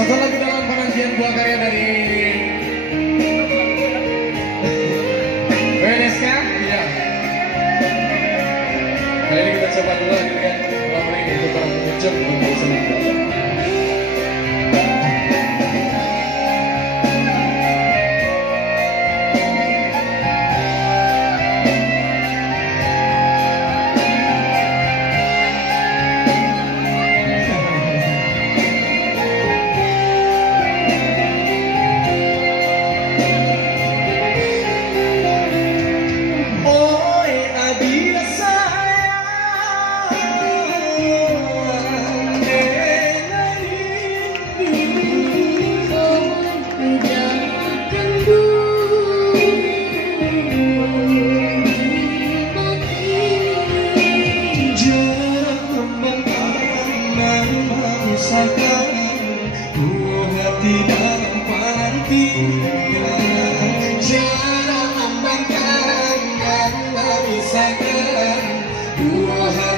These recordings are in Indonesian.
Satu lagu dalam penantian buah karya dari BNSK. Iya. Nah ini kita coba dulu lagi kan. Lagu ini untuk para pengunjung untuk senang.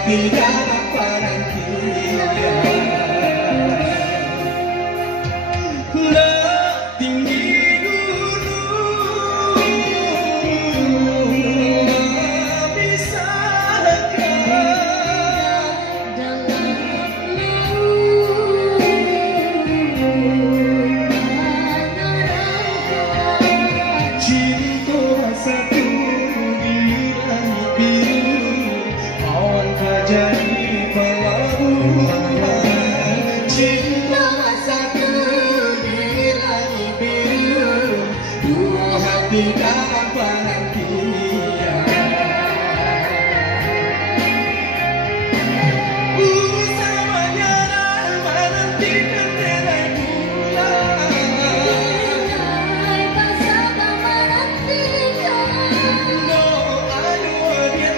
Tidak dapat tinggi gunung memisahkan dalam laut cinta satu di langit biru awan jadi pelabuhan cinta satu di langit biru dua hati dalam penantian usah menyerah menantikan relai bulan bersama menantikan doa dua dia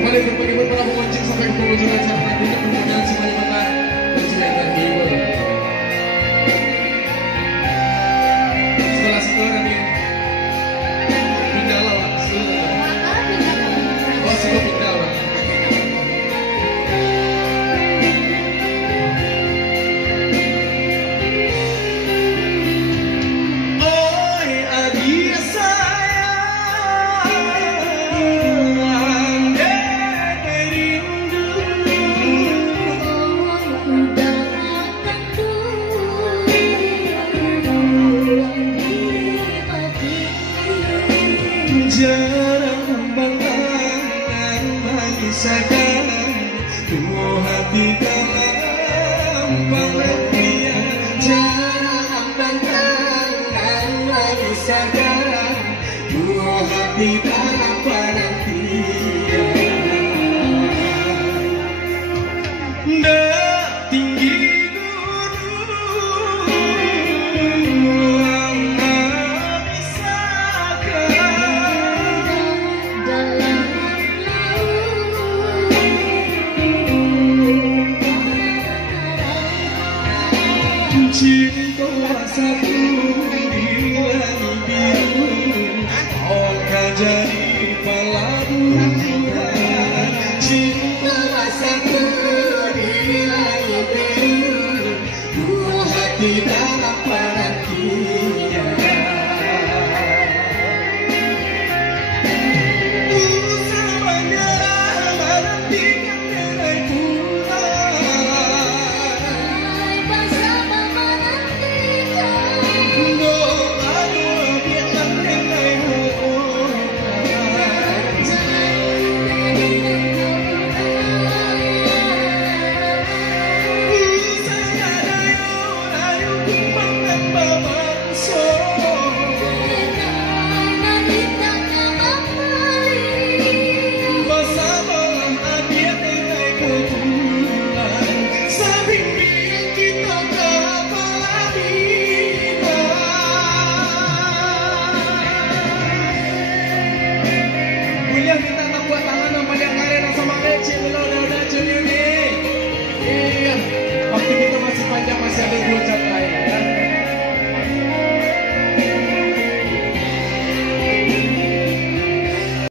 berpagi-pagi para pengunjung sampai ke penghujung acara nantinya mudah-mudahan semuanya menang dan semuanya terhibur. Setelah nanti pindah lawan oh sudah pindah lawan. Oi adik jarang membangun mengisahkan dua hati dalam pengertian jarang membangun mengisahkan dua hati dalam penantian dah tinggi cinta satu di langit biru akan jadi pelabuhan cinta satu di langit biru dua hati dalam penantian usah menyerah menantikan relai bulan sepanjang masih ada 2 cabang